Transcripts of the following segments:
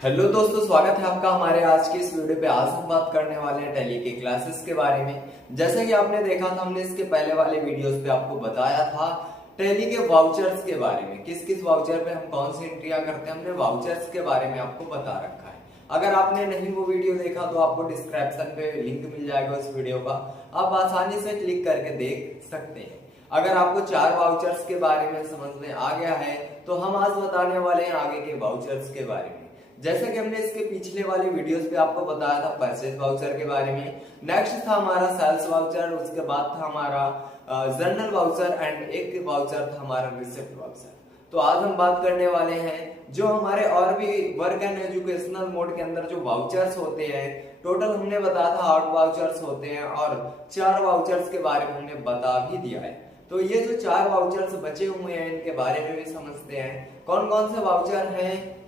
Hello दोस्तों, स्वागत है आपका हमारे आज की इस वीडियो पे। आज हम बात करने वाले हैं टैली के क्लासेस के बारे में। जैसा कि आपने देखा था, हमने इसके पहले वाले वीडियोस पे आपको बताया था टैली के वाउचर्स के बारे में, किस किस वाउचर पे हम कौन सी एंट्रियां करते हैं। हमने वाउचर्स के बारे में आपको बता रखा है। अगर आपने नहीं वो वीडियो देखा तो आपको डिस्क्रिप्शन पे लिंक मिल जाएगा उस वीडियो का, आप आसानी से क्लिक करके देख सकते हैं। अगर आपको 4 वाउचर्स के बारे में समझ में आ गया है तो हम आज बताने वाले हैं आगे के वाउचर्स के बारे में। जैसा कि हमने इसके पिछले वाले वीडियोस पे आपको बताया था परचेज वाउचर के बारे में, नेक्स्ट था हमारा सेल्स वाउचर, उसके बाद था हमारा जर्नल वाउचर एंड एक वाउचर था हमारा रिसिप्ट वाउचर। तो आज हम बात करने वाले हैं जो हमारे और भी वर्क एंड एजुकेशनल मोड के अंदर जो वाउचर्स होते हैं। टोटल हमने बताया था 8 वाउचर्स होते हैं और 4 वाउचर्स के बारे में हमने बता भी दिया है। तो ये जो 4 वाउचर्स बचे हुए हैं इनके बारे में भी समझते हैं। कौन कौन से वाउचर हैं?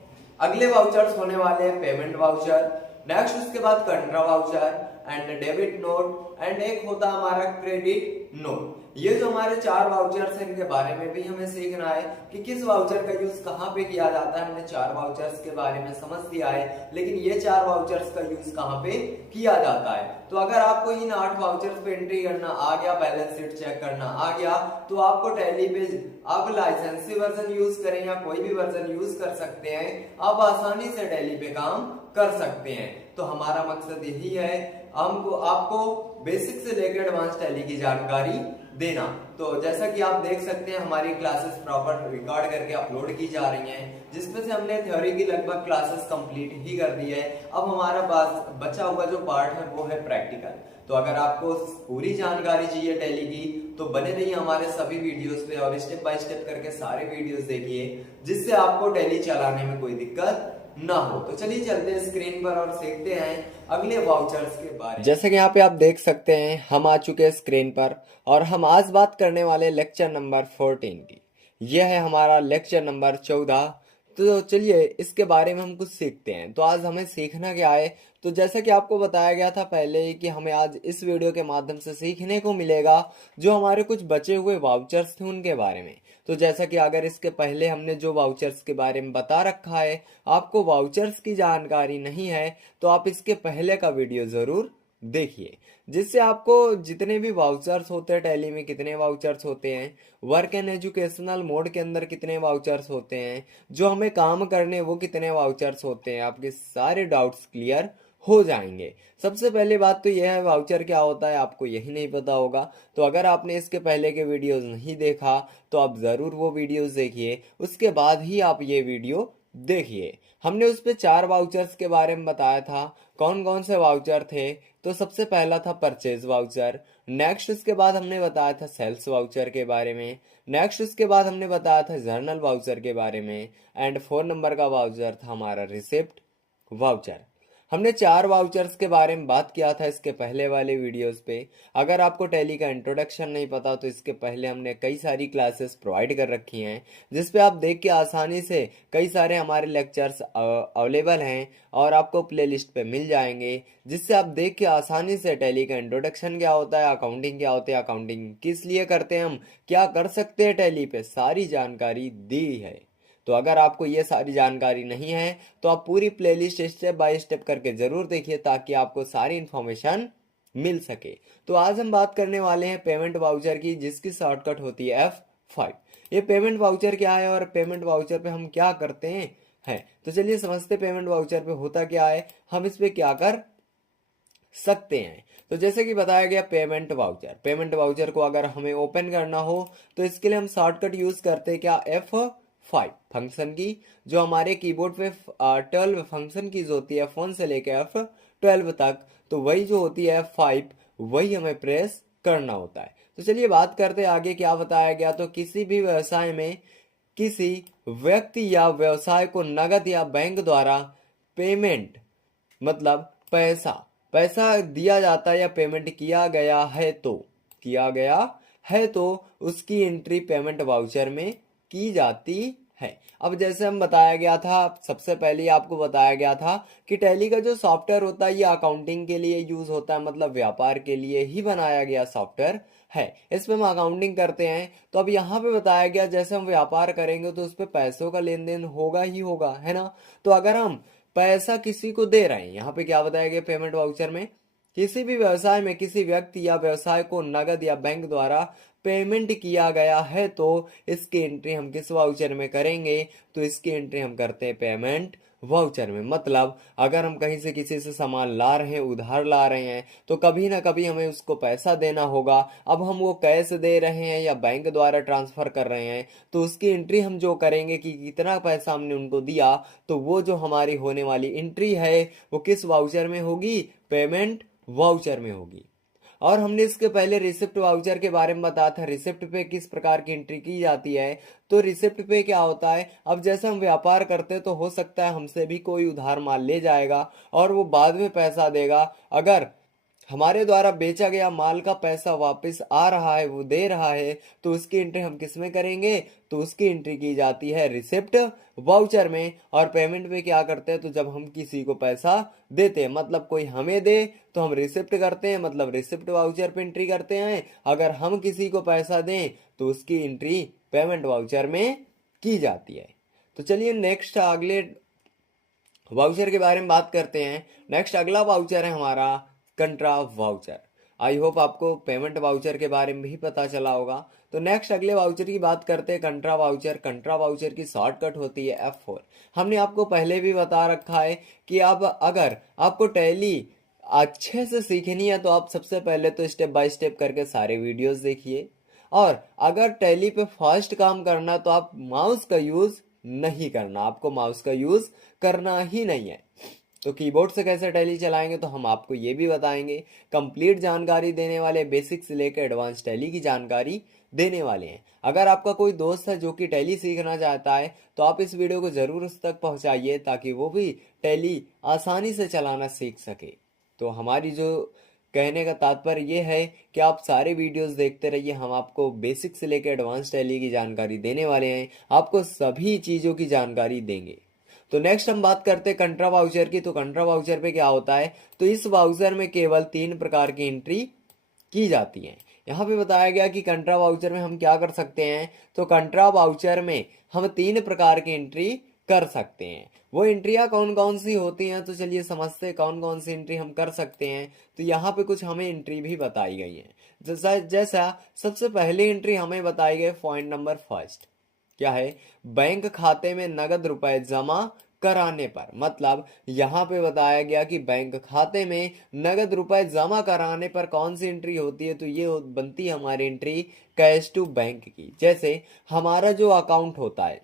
अगले वाउचर्स होने वाले हैं पेमेंट वाउचर, नेक्स्ट उसके बाद contra voucher and debit note and एक होता हमारा क्रेडिट नोट। ये जो हमारे 4 वाउचर्स हैं इनके बारे में भी हमें सीखना है कि किस वाउचर का यूज कहाँ पे किया जाता है। हमने 4 वाउचर्स के बारे में समझ लिया है, लेकिन ये 4 वाउचर्स का यूज कहाँ पे किया जाता है। तो अगर आपको इन 8 वाउचर्स पे एंट्री करना आ गया, बैलेंस शीट चेक करना आ गया, तो आपको टैली पे आप लाइसेंसी वर्जन यूज करें या कोई भी वर्जन यूज कर सकते हैं, आप आसानी से टैली पे काम कर सकते हैं। तो हमारा मकसद यही है, हमको आपको बेसिक से लेकर एडवांस टैली की जानकारी देना। तो जैसा कि आप देख सकते हैं हमारी क्लासेस प्रॉपर रिकॉर्ड करके अपलोड की जा रही हैं, जिसमें से हमने थ्योरी की लगभग क्लासेस कंप्लीट ही कर दी है। अब हमारा पास बचा हुआ जो पार्ट है वो है प्रैक्टिकल। तो अगर आपको पूरी जानकारी चाहिए टैली की तो बने रहिए हमारे सभी वीडियोस पे और स्टेप बाय स्टेप करके सारे वीडियोस देखिए, जिससे आपको टैली चलाने में कोई दिक्कत ना हो। तो चलिए चलते हैं स्क्रीन पर और सीखते हैं अगले वाउचर्स के बारे में। जैसे कि यहाँ पे आप देख सकते हैं हम आ चुके हैं स्क्रीन पर और हम आज बात करने वाले लेक्चर नंबर 14 की। यह है हमारा लेक्चर नंबर 14। तो चलिए इसके बारे में हम कुछ सीखते हैं। तो आज हमें सीखना क्या है? तो जैसा कि आपको बताया गया था पहले ही कि हमें आज इस वीडियो के माध्यम से सीखने को मिलेगा जो हमारे कुछ बचे हुए वाउचर्स थे उनके बारे में। तो जैसा कि अगर इसके पहले हमने जो वाउचर्स के बारे में बता रखा है, आपको वाउचर्स की जानकारी नहीं है तो आप इसके पहले का वीडियो जरूर देखिए, जिससे आपको जितने भी वाउचर्स होते हैं टैली में, कितने वाउचर्स होते हैं, वर्क एंड एजुकेशनल मोड के अंदर कितने वाउचर्स होते हैं, जो हमें काम करने वो कितने वाउचर्स होते हैं, आपके सारे डाउट्स क्लियर हो जाएंगे। सबसे पहली बात तो यह है वाउचर क्या होता है, आपको यही नहीं पता होगा। तो अगर आपने इसके पहले के वीडियोस नहीं देखा तो आप ज़रूर वो वीडियोस देखिए, उसके बाद ही आप ये वीडियो देखिए। हमने उस पे 4 वाउचर्स के बारे में बताया था। कौन कौन से वाउचर थे? तो सबसे पहला था परचेज वाउचर, नेक्स्ट उसके बाद हमने बताया था सेल्स वाउचर के बारे में, नेक्स्ट उसके बाद हमने बताया था जर्नल वाउचर के बारे में एंड 4 नंबर का वाउचर था हमारा रिसिप्ट वाउचर। हमने 4 वाउचर्स के बारे में बात किया था इसके पहले वाले वीडियोस पे। अगर आपको टैली का इंट्रोडक्शन नहीं पता तो इसके पहले हमने कई सारी क्लासेस प्रोवाइड कर रखी हैं, जिस पे आप देख के आसानी से कई सारे हमारे लेक्चर्स अवेलेबल हैं और आपको प्लेलिस्ट पे मिल जाएंगे, जिससे आप देख के आसानी से टैली का इंट्रोडक्शन क्या होता है, अकाउंटिंग क्या होती है, अकाउंटिंग किस लिए करते हैं, हम क्या कर सकते हैं टैली पे, सारी जानकारी दी है। तो अगर आपको ये सारी जानकारी नहीं है तो आप पूरी प्लेलिस्ट स्टेप बाय स्टेप करके जरूर देखिए, ताकि आपको सारी इंफॉर्मेशन मिल सके। तो आज हम बात करने वाले हैं पेमेंट वाउचर की, जिसकी शॉर्टकट होती है F5। ये पेमेंट वाउचर क्या है और पेमेंट वाउचर पे हम क्या करते हैं तो चलिए समझते पेमेंट वाउचर पे होता क्या है, हम इस पे क्या कर सकते हैं। तो जैसे कि बताया गया पेमेंट वाउचर, पेमेंट वाउचर को अगर हमें ओपन करना हो तो इसके लिए हम शॉर्टकट यूज करते हैं क्या, F5 फंक्शन की, जो हमारे कीबोर्ड पे 12 फंक्शन कीज होती है फोन से लेके F12 तक, तो वही जो होती है F5 वही हमें प्रेस करना होता है। तो चलिए बात करते हैं आगे क्या बताया गया। तो किसी भी व्यवसाय में किसी व्यक्ति या व्यवसाय को नगद या बैंक द्वारा पेमेंट मतलब पैसा पैसा दिया जाता है या पेमेंट किया गया है तो उसकी एंट्री पेमेंट वाउचर में की जाती है। अब जैसे हम बताया गया था, सबसे पहले आपको बताया गया था कि टैली का जो सॉफ्टवेयर होता है ये अकाउंटिंग के लिए यूज होता है, मतलब व्यापार के लिए ही बनाया गया सॉफ्टवेयर है। इसमें हम अकाउंटिंग करते हैं। तो अब यहाँ पे बताया गया जैसे हम व्यापार करेंगे तो उस पर पैसों का लेन देन होगा ही होगा, है ना। तो अगर हम पैसा किसी को दे रहे हैं। यहाँ पे क्या बताया गया पेमेंट वाउचर में, किसी भी व्यवसाय में किसी व्यक्ति या व्यवसाय को नगद या बैंक द्वारा पेमेंट किया गया है तो इसकी एंट्री हम किस वाउचर में करेंगे, तो इसकी एंट्री हम करते हैं पेमेंट वाउचर में। मतलब अगर हम कहीं से किसी से सामान ला रहे हैं, उधार ला रहे हैं, तो कभी ना कभी हमें उसको पैसा देना होगा। अब हम वो कैश दे रहे हैं या बैंक द्वारा ट्रांसफर कर रहे हैं, तो उसकी एंट्री हम जो करेंगे कि कितना पैसा हमने उनको दिया, तो वो जो हमारी होने वाली एंट्री है वो किस वाउचर में होगी, पेमेंट वाउचर में होगी। और हमने इसके पहले रिसिप्ट वाउचर के बारे में बताया था, रिसिप्ट पे किस प्रकार की एंट्री की जाती है। तो रिसिप्ट पे क्या होता है, अब जैसे हम व्यापार करते हैं तो हो सकता है हमसे भी कोई उधार माल ले जाएगा और वो बाद में पैसा देगा। अगर हमारे द्वारा बेचा गया माल का पैसा वापस आ रहा है, वो दे रहा है, तो उसकी एंट्री हम किस में करेंगे, तो उसकी एंट्री की जाती है रिसिप्ट वाउचर में। और पेमेंट में क्या करते हैं, तो जब हम किसी को पैसा देते हैं, मतलब कोई हमें दे तो हम रिसिप्ट करते हैं, मतलब रिसिप्ट वाउचर पे एंट्री करते हैं। अगर हम किसी को पैसा दें तो उसकी एंट्री पेमेंट वाउचर में की जाती है। तो चलिए नेक्स्ट अगले वाउचर के बारे में बात करते हैं। नेक्स्ट अगला वाउचर है हमारा कंट्रा वाउचर। आई होप आपको पेमेंट वाउचर के बारे में भी पता चला होगा। तो नेक्स्ट अगले वाउचर की बात करते हैं कंट्रा वाउचर। कंट्रा वाउचर की शॉर्टकट होती है F4। हमने आपको पहले भी बता रखा है कि अब अगर आपको टैली अच्छे से सीखनी है तो आप सबसे पहले तो स्टेप बाय स्टेप करके सारे वीडियोस देखिए। और अगर टैली पे फास्ट काम करना तो आप माउस का यूज नहीं करना, आपको माउस का यूज करना ही नहीं है। तो कीबोर्ड से कैसे टैली चलाएंगे तो हम आपको ये भी बताएंगे। कंप्लीट जानकारी देने वाले, बेसिक से लेकर एडवांस टैली की जानकारी देने वाले हैं। अगर आपका कोई दोस्त है जो कि टैली सीखना चाहता है तो आप इस वीडियो को जरूर उस तक पहुंचाइए ताकि वो भी टैली आसानी से चलाना सीख सके। तो हमारी जो कहने का तात्पर्य ये है कि आप सारे वीडियोस देखते रहिए। हम आपको बेसिक से लेकर एडवांस टैली की जानकारी देने वाले हैं, आपको सभी चीज़ों की जानकारी देंगे। तो नेक्स्ट हम बात करते हैं कंट्रा वाउचर की। तो कंट्रा वाउचर पे क्या होता है, तो इस वाउचर में केवल 3 प्रकार की एंट्री की जाती है। यहाँ पे बताया गया कि कंट्रा वाउचर में हम क्या कर सकते हैं, तो कंट्रा वाउचर में हम 3 प्रकार की एंट्री कर सकते हैं। वो एंट्रियां कौन कौन सी होती हैं, तो चलिए समझते हैं कौन कौन सी एंट्री हम कर सकते हैं। तो यहाँ पे कुछ हमें एंट्री भी बताई गई है। जैसा सबसे पहली एंट्री हमें बताई गई, पॉइंट नंबर फर्स्ट क्या है, बैंक खाते में नगद रुपए जमा कराने पर। मतलब यहाँ पे बताया गया कि बैंक खाते में नगद रुपए जमा कराने पर कौन सी एंट्री होती है, तो ये बनती है हमारी एंट्री कैश टू बैंक की। जैसे हमारा जो अकाउंट होता है,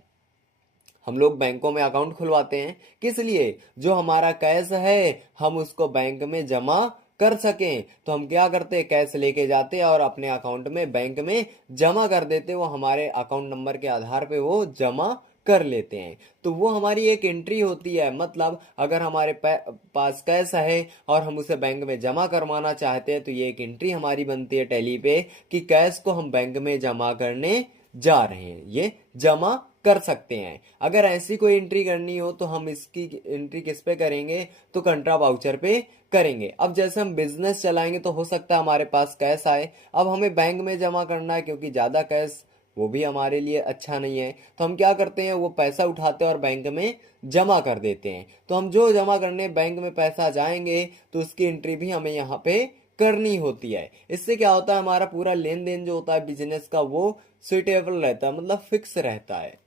हम लोग बैंकों में अकाउंट खुलवाते हैं किस लिए, जो हमारा कैश है हम उसको बैंक में जमा कर सकें। तो हम क्या करते हैं, कैश लेके जाते हैं और अपने अकाउंट में बैंक में जमा कर देते हैं। वो हमारे अकाउंट नंबर के आधार पे वो जमा कर लेते हैं। तो वो हमारी एक एंट्री होती है। मतलब अगर हमारे पास कैश है और हम उसे बैंक में जमा करवाना चाहते हैं तो ये एक एंट्री हमारी बनती है टैली पे कि कैश को हम बैंक में जमा करने जा रहे हैं, ये जमा कर सकते हैं। अगर ऐसी कोई एंट्री करनी हो तो हम इसकी एंट्री किस पे करेंगे, तो कंट्रा वाउचर पे करेंगे। अब जैसे हम बिजनेस चलाएंगे तो हो सकता है हमारे पास कैश आए, अब हमें बैंक में जमा करना है क्योंकि ज्यादा कैश वो भी हमारे लिए अच्छा नहीं है। तो हम क्या करते हैं, वो पैसा उठाते हैं और बैंक में जमा कर देते हैं। तो हम जो जमा करने बैंक में पैसा जाएंगे तो उसकी एंट्री भी हमें यहाँ पे करनी होती है। इससे क्या होता है, हमारा पूरा लेन देन जो होता है बिजनेस का वो सुइटेबल रहता है, मतलब फिक्स रहता है,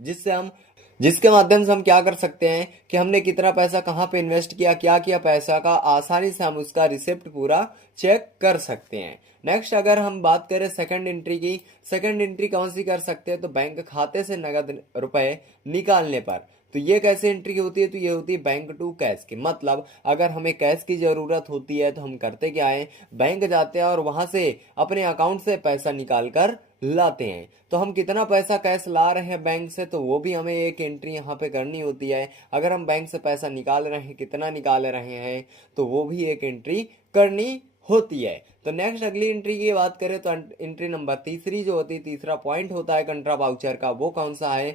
जिसके माध्यम से हम क्या कर सकते हैं कि हमने कितना पैसा कहाँ पे इन्वेस्ट किया, क्या किया पैसा का, आसानी से हम उसका रिसिप्ट पूरा चेक कर सकते हैं। नेक्स्ट अगर हम बात करें सेकंड एंट्री की, सेकंड एंट्री कौन सी कर सकते हैं, तो बैंक खाते से नगद रुपए निकालने पर। तो ये कैसे एंट्री होती है, तो ये होती है बैंक टू कैश की। मतलब अगर हमें कैश की जरूरत होती है तो हम करते क्या है, बैंक जाते हैं और वहां से अपने अकाउंट से पैसा निकाल कर लाते हैं। तो हम कितना पैसा कैश ला रहे हैं बैंक से, तो वो भी हमें एक एंट्री यहाँ पे करनी होती है। अगर हम बैंक से पैसा निकाल रहे हैं, कितना निकाल रहे हैं, तो वो भी एक एंट्री करनी होती है। तो नेक्स्ट अगली एंट्री की बात करें तो एंट्री नंबर तीसरी जो होती है, तीसरा पॉइंट होता है कंट्रा वाउचर का, वो कौन सा है,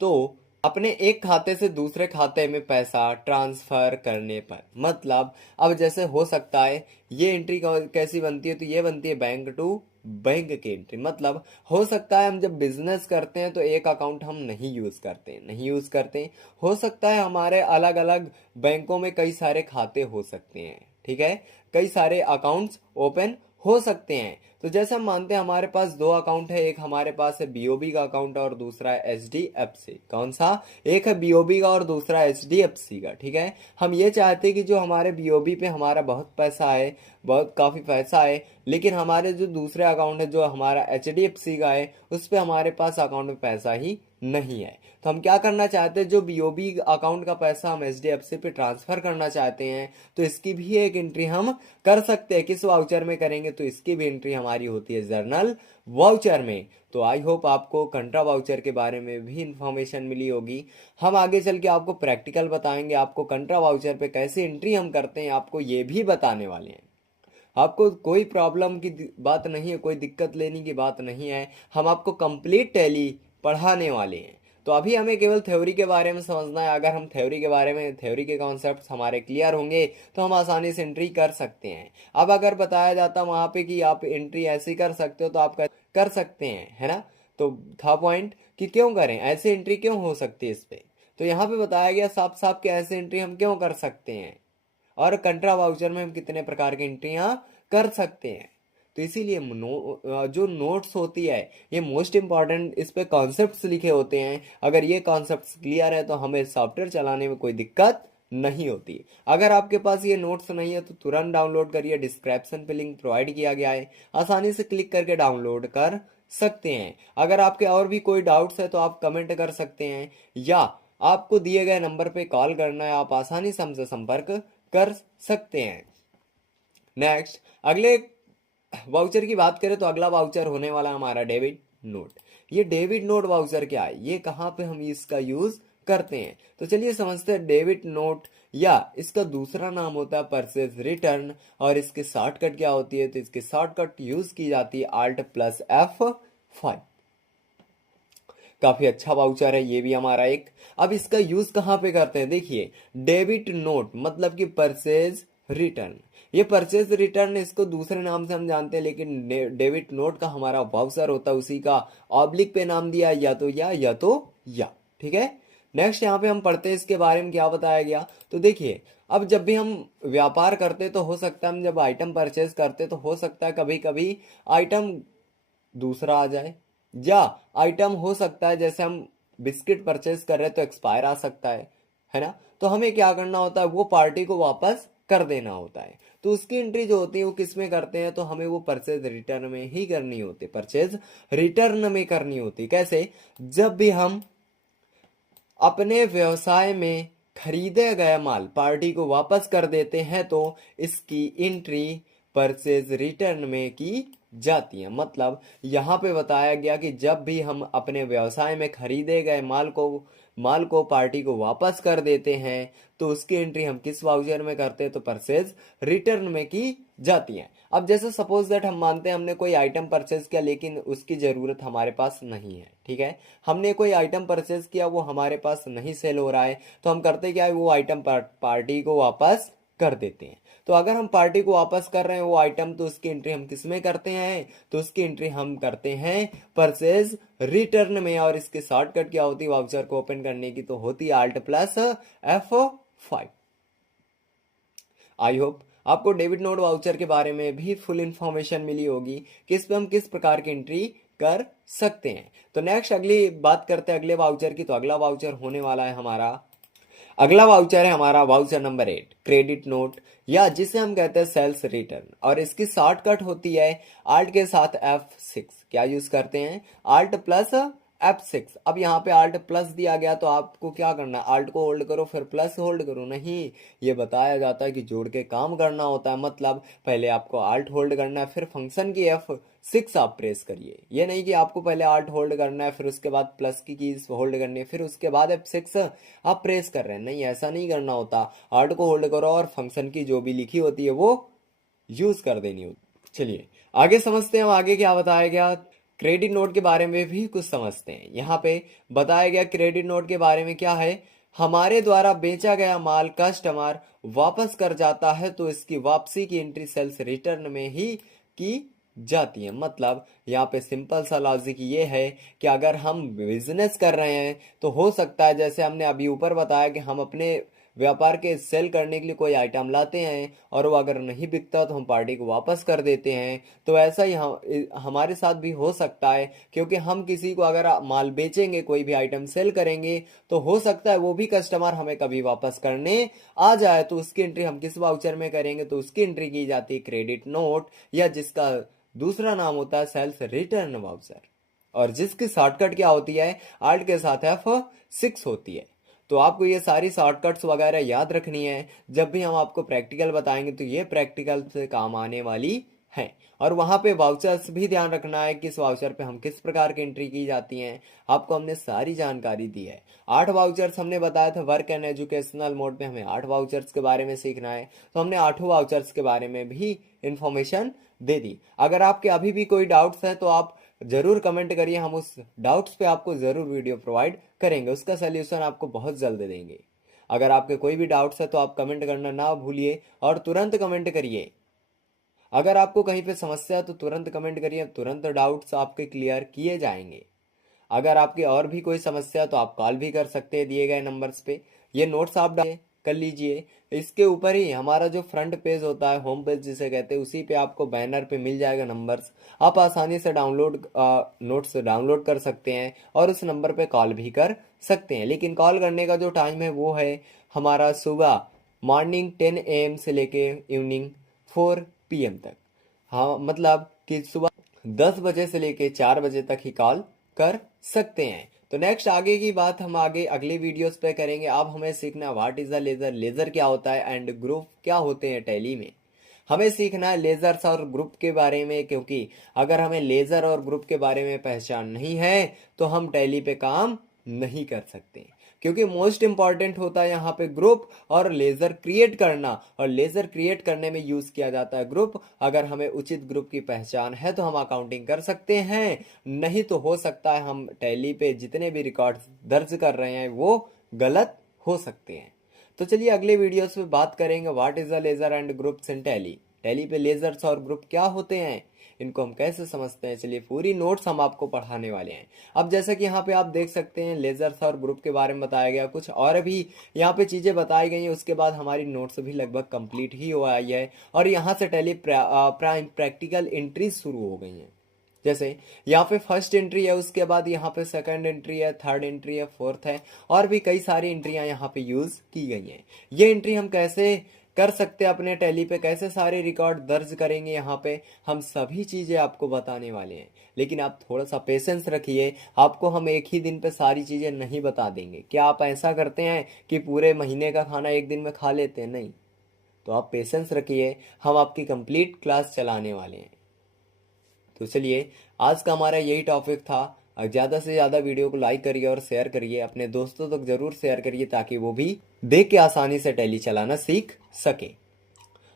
तो अपने एक खाते से दूसरे खाते में पैसा ट्रांसफर करने पर, मतलब अब जैसे हो सकता है ये एंट्री कैसी बनती है, तो ये बनती है बैंक टू बैंक की एंट्री। मतलब हो सकता है हम जब बिजनेस करते हैं तो एक अकाउंट हम नहीं यूज करते। हो सकता है हमारे अलग अलग बैंकों में कई सारे खाते हो सकते हैं, ठीक है, कई सारे अकाउंट्स ओपन हो सकते हैं। तो जैसे हम मानते हैं हमारे पास दो अकाउंट है, एक हमारे पास है बीओबी का अकाउंट और दूसरा है एचडीएफसी। कौन सा? एक है बीओबी का और दूसरा एचडीएफसी का, ठीक है। हम ये चाहते हैं कि जो हमारे बीओबी पे हमारा बहुत पैसा है, बहुत काफी पैसा है, लेकिन हमारे जो दूसरे अकाउंट है जो हमारा एचडीएफसी का है उस पे हमारे पास अकाउंट में पैसा ही नहीं है। तो हम क्या करना चाहते हैं, जो बीओबी अकाउंट का पैसा हम एचडीएफसी पे ट्रांसफर करना चाहते हैं, तो इसकी भी एक एंट्री हम कर सकते हैं। किस वाउचर में करेंगे? तो इसकी भी एंट्री हमारी होती है जर्नल वाउचर में। तो आई होप आपको कंट्रा वाउचर के बारे में भी इंफॉर्मेशन मिली होगी। हम आगे चल के आपको प्रैक्टिकल बताएंगे, आपको कंट्रा वाउचर पे कैसे एंट्री हम करते हैं आपको ये भी बताने वाले हैं। आपको कोई प्रॉब्लम की बात नहीं है, कोई दिक्कत लेने की बात नहीं है, हम आपको कंप्लीट टैली पढ़ाने वाले हैं। तो अभी हमें केवल थ्योरी के बारे में समझना है। अगर हम थ्योरी के बारे में, थ्योरी के कॉन्सेप्ट्स हमारे क्लियर होंगे तो हम आसानी से एंट्री कर सकते हैं। अब अगर बताया जाता वहां पे कि आप एंट्री ऐसी कर सकते हो तो आप कर सकते हैं, है ना। तो था पॉइंट कि क्यों करें, ऐसे एंट्री क्यों हो सकती है इस पे। तो यहाँ पे बताया गया साफ साफ कि ऐसे एंट्री हम क्यों कर सकते हैं और कंट्रा वाउचर में हम कितने प्रकार की एंट्रियां कर सकते हैं। तो इसीलिए जो नोट्स होती है ये मोस्ट इंपॉर्टेंट, इस पे कॉन्सेप्ट्स लिखे होते हैं। अगर ये कॉन्सेप्ट्स क्लियर है तो हमें सॉफ्टवेयर चलाने में कोई दिक्कत नहीं होती। अगर आपके पास ये नोट्स नहीं है तो तुरंत डाउनलोड करिए, डिस्क्रिप्शन पे लिंक प्रोवाइड किया गया है, आसानी से क्लिक करके डाउनलोड कर सकते हैं। अगर आपके और भी कोई डाउट्स है तो आप कमेंट कर सकते हैं या आपको दिए गए नंबर पे कॉल करना है, आप आसानी से हमसे संपर्क कर सकते हैं। नेक्स्ट अगले वाउचर की बात करें तो अगला वाउचर होने वाला हमारा डेबिट नोट। ये डेबिट नोट वाउचर क्या है, ये कहाँ पे हम इसका यूज करते हैं, तो चलिए समझते हैं। डेबिट नोट या इसका दूसरा नाम होता है परचेज रिटर्न, और इसकी शॉर्टकट क्या होती है, तो इसकी शॉर्टकट यूज की जाती है Alt+F5। काफी अच्छा वाउचर है ये भी हमारा एक। अब इसका यूज कहाँ पे करते हैं, देखिए डेबिट नोट मतलब कि परचेज रिटर्न। ये परचेज रिटर्न इसको दूसरे नाम से हम जानते हैं, लेकिन डेबिट नोट का हमारा वाउचर होता है, उसी का ऑब्लिक पे नाम दिया या तो या, ठीक है। नेक्स्ट यहाँ पे हम पढ़ते हैं इसके बारे में क्या बताया गया। तो देखिए अब जब भी हम व्यापार करते तो हो सकता है, हम जब आइटम परचेज करते तो हो सकता है कभी कभी आइटम दूसरा आ जाए, या आइटम हो सकता है जैसे हम बिस्किट परचेज कर रहे हैं तो एक्सपायर आ सकता है ना। तो हमें क्या करना होता है, वो पार्टी को वापस कर देना होता है। तो उसकी एंट्री जो होती है वो किस में करते हैं, तो हमें वो परचेज रिटर्न में ही करनी होती है, परचेज रिटर्न में करनी होती है। कैसे? जब भी हम अपने व्यवसाय में खरीदे गए माल पार्टी को वापस कर देते हैं तो इसकी एंट्री परचेज रिटर्न में की जाती है। मतलब यहाँ पे बताया गया कि जब भी हम अपने व्यवसाय में खरीदे गए माल को पार्टी को वापस कर देते हैं तो उसकी एंट्री हम किस वाउचर में करते हैं, तो परचेज रिटर्न में की जाती है। अब जैसे सपोज दैट हम मानते हैं हमने कोई आइटम परचेज किया लेकिन उसकी जरूरत हमारे पास नहीं है, ठीक है। हमने कोई आइटम परचेज किया, वो हमारे पास नहीं सेल हो रहा है, तो हम करते क्या है, वो आइटम पार्टी को वापस कर देते हैं। तो अगर हम पार्टी को वापस कर रहे हैं वो आइटम, तो उसकी एंट्री हम किस में करते हैं, तो उसकी एंट्री हम करते हैं परचेज रिटर्न में। और इसकी शॉर्टकट क्या होती है वाउचर को ओपन करने की, तो होती है Alt+F5। आई होप आपको डेबिट नोट वाउचर के बारे में भी फुल इंफॉर्मेशन मिली होगी कि इस पे हम किस प्रकार की एंट्री कर सकते हैं। तो नेक्स्ट अगली बात करते हैं अगले वाउचर की। तो अगला वाउचर होने वाला है हमारा, अगला वाउचर है हमारा वाउचर नंबर 8, क्रेडिट नोट, या जिसे हम कहते हैं सेल्स रिटर्न। और इसकी शॉर्टकट होती है आल्ट के साथ F6। क्या यूज करते हैं, Alt+F6। अब यहाँ पे आल्ट प्लस दिया गया तो आपको क्या करना है, आल्ट को होल्ड करो फिर प्लस होल्ड करो, नहीं, ये बताया जाता है कि जोड़ के काम करना होता है। मतलब पहले आपको आल्ट होल्ड करना है फिर फंक्शन की F6 आप प्रेस करिए। ये नहीं कि आपको पहले आल्ट होल्ड करना है फिर उसके बाद प्लस की कीज होल्ड करनी है फिर उसके बाद F6 आप प्रेस कर रहे हैं, नहीं, ऐसा नहीं करना होता। आल्ट को होल्ड करो और फंक्शन की जो भी लिखी होती है वो यूज कर देनी होती। चलिए आगे समझते हैं, आगे क्या बताया गया। क्रेडिट नोट के बारे में भी कुछ समझते हैं। यहाँ पे बताया गया क्रेडिट नोट के बारे में क्या है, हमारे द्वारा बेचा गया माल कस्टमर वापस कर जाता है तो इसकी वापसी की एंट्री सेल्स रिटर्न में ही की जाती है। मतलब यहाँ पे सिंपल सा लॉजिक ये है कि अगर हम बिजनेस कर रहे हैं तो हो सकता है, जैसे हमने अभी ऊपर बताया कि हम अपने व्यापार के सेल करने के लिए कोई आइटम लाते हैं और वो अगर नहीं बिकता तो हम पार्टी को वापस कर देते हैं। तो ऐसा ही हमारे साथ भी हो सकता है, क्योंकि हम किसी को अगर माल बेचेंगे, कोई भी आइटम सेल करेंगे, तो हो सकता है वो भी कस्टमर हमें कभी वापस करने आ जाए, तो उसकी एंट्री हम किस वाउचर में करेंगे, तो उसकी एंट्री की जाती है क्रेडिट नोट, या जिसका दूसरा नाम होता है सेल्स रिटर्न वाउचर, और जिसकी शॉर्टकट क्या होती है, आर्ट के साथ F6 होती है। तो आपको ये सारी शॉर्टकट्स वगैरह याद रखनी है, जब भी हम आपको प्रैक्टिकल बताएंगे तो ये प्रैक्टिकल से काम आने वाली है। और वहां पे वाउचर्स भी ध्यान रखना है, किस वाउचर पे हम किस प्रकार की एंट्री की जाती हैं, आपको हमने सारी जानकारी दी है। 8 वाउचर्स हमने बताया था, वर्क एंड एजुकेशनल मोड में हमें 8 वाउचर्स के बारे में सीखना है, तो हमने 8 वाउचर्स के बारे में भी इंफॉर्मेशन दे दी। अगर आपके अभी भी कोई डाउट्स है तो आप जरूर कमेंट करिए, हम उस डाउट्स पे आपको जरूर वीडियो प्रोवाइड करेंगे, उसका सलूशन आपको बहुत जल्द देंगे। अगर आपके कोई भी डाउट्स है तो आप कमेंट करना ना भूलिए और तुरंत कमेंट करिए। अगर आपको कहीं पे समस्या है तो तुरंत कमेंट करिए, तुरंत डाउट्स आपके क्लियर किए जाएंगे। अगर आपकी और भी कोई समस्या तो आप कॉल भी कर सकते हैं दिए गए नंबर्स पे। ये नोट्स आप डाउनलोड कर लीजिए, इसके ऊपर ही हमारा जो फ्रंट पेज होता है, होम पेज जिसे कहते हैं, उसी पे आपको बैनर पे मिल जाएगा नंबर्स, आप आसानी से नोट्स डाउनलोड कर सकते हैं और उस नंबर पे कॉल भी कर सकते हैं। लेकिन कॉल करने का जो टाइम है वो है हमारा सुबह मॉर्निंग 10 AM से लेके इवनिंग 4 PM तक। हाँ, मतलब कि सुबह 10 बजे से लेके 4 बजे तक ही कॉल कर सकते हैं। तो नेक्स्ट आगे की बात हम आगे अगले वीडियोस पे करेंगे। अब हमें सीखना what is a ledger, ledger क्या होता है एंड ग्रुप क्या होते हैं टैली में। हमें सीखना है लेजर्स और ग्रुप के बारे में, क्योंकि अगर हमें लेजर और ग्रुप के बारे में पहचान नहीं है तो हम टैली पे काम नहीं कर सकते, क्योंकि मोस्ट इंपॉर्टेंट होता है यहाँ पे ग्रुप और लेजर क्रिएट करना, और लेजर क्रिएट करने में यूज किया जाता है ग्रुप। अगर हमें उचित ग्रुप की पहचान है तो हम अकाउंटिंग कर सकते हैं, नहीं तो हो सकता है हम टैली पे जितने भी रिकॉर्ड दर्ज कर रहे हैं वो गलत हो सकते हैं। तो चलिए अगले वीडियोस में बात करेंगे what is a ledger and groups in Tally, Tally पे लेजर्स और ग्रुप क्या होते हैं, इनको हम कैसे समझते हैं। चलिए पूरी नोट्स हम आपको पढ़ाने वाले हैं। अब जैसा कि यहाँ पे आप देख सकते हैं लेजर्स और ग्रुप के बारे में बताया गया, कुछ और भी यहाँ पे चीजें बताई गई हैं, उसके बाद हमारी नोट्स भी लगभग कंप्लीट ही हो आई है और यहाँ से टैली प्रैक्टिकल एंट्री शुरू हो गई हैं। जैसे यहाँ पे फर्स्ट एंट्री है, उसके बाद यहाँ पे सेकंड एंट्री है, थर्ड एंट्री है, फोर्थ है, और भी कई सारी एंट्रियां यहाँ पे यूज की गई हैं। ये एंट्री हम कैसे कर सकते हैं अपने टैली पे, कैसे सारे रिकॉर्ड दर्ज करेंगे, यहाँ पे हम सभी चीजें आपको बताने वाले हैं। लेकिन आप थोड़ा सा पेशेंस रखिए, आपको हम एक ही दिन पे सारी चीजें नहीं बता देंगे। क्या आप ऐसा करते हैं कि पूरे महीने का खाना एक दिन में खा लेते हैं? नहीं, तो आप पेशेंस रखिए, हम आपकी कंप्लीट क्लास चलाने वाले हैं। तो चलिए आज का हमारा यही टॉपिक था। ज़्यादा से ज़्यादा वीडियो को लाइक करिए और शेयर करिए, अपने दोस्तों तक जरूर शेयर करिए ताकि वो भी देख के आसानी से टैली चलाना सीख सके।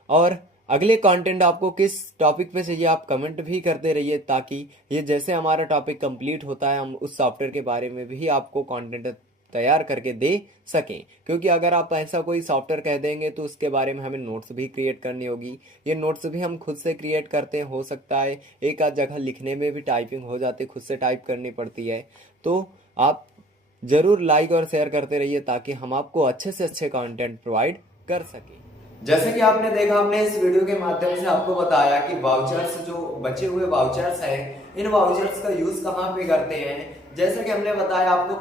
और अगले कंटेंट आपको किस टॉपिक पे चाहिए आप कमेंट भी करते रहिए, ताकि ये जैसे हमारा टॉपिक कंप्लीट होता है हम उस सॉफ्टवेयर के बारे में भी आपको कंटेंट तैयार करके दे सकें। क्योंकि अगर आप ऐसा कोई सॉफ्टवेयर कह देंगे तो उसके बारे में हमें नोट्स भी क्रिएट करनी होगी। ये नोट्स भी हम खुद से क्रिएट करते हैं, हो सकता है एक आध जगह लिखने में भी टाइपिंग हो जाती है, खुद से टाइप करनी पड़ती है। तो आप जरूर लाइक और शेयर करते रहिए ताकि हम आपको अच्छे से अच्छे कंटेंट प्रोवाइड कर सकें। जैसे कि आपने देखा, हमने इस वीडियो के माध्यम से आपको बताया कि वाउचर्स, जो बचे हुए वाउचर्स हैं, इन वाउचर्स का यूज कहाँ पे करते हैं। जैसे कि हमने बताया आपको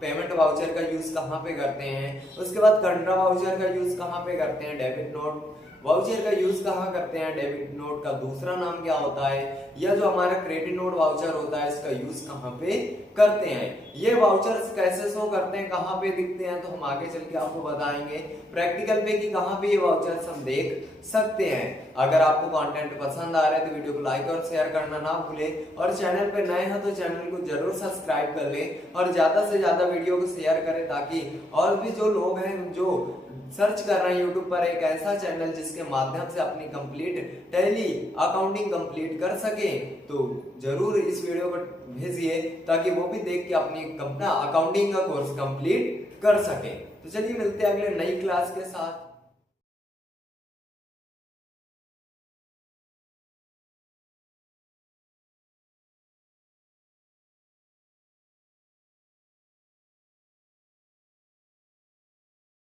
पेमेंट वाउचर का यूज कहाँ पे करते हैं, उसके बाद कंट्रा वाउचर का यूज कहाँ पे करते हैं, डेबिट नोट वाउचर का यूज कहाँ करते हैं, डेबिट नोट का दूसरा नाम क्या होता है, या जो हमारा क्रेडिट नोट वाउचर होता है इसका यूज कहाँ पे करते हैं, ये वाउचर्स कैसे शो करते हैं, कहाँ पे दिखते हैं, तो हम आगे चल के आपको बताएंगे प्रैक्टिकल पे कि कहाँ पे ये वाउचर्स हम देख सकते हैं। अगर आपको कंटेंट पसंद आ रहा है तो वीडियो को लाइक और शेयर करना ना भूले, और चैनल पे नए हैं तो चैनल को जरूर सब्सक्राइब कर ले और ज्यादा से ज्यादा वीडियो को शेयर करें ताकि और भी जो लोग हैं जो सर्च कर रहे हैं यूट्यूब पर एक ऐसा चैनल जिसके माध्यम से अपनी कंप्लीट टैली अकाउंटिंग कंप्लीट कर सके, तो जरूर इस वीडियो को भेजिए ताकि वो भी देख के अपनी अपना अकाउंटिंग का कोर्स कंप्लीट कर सके। तो चलिए मिलते हैं अगले नई क्लास के साथ।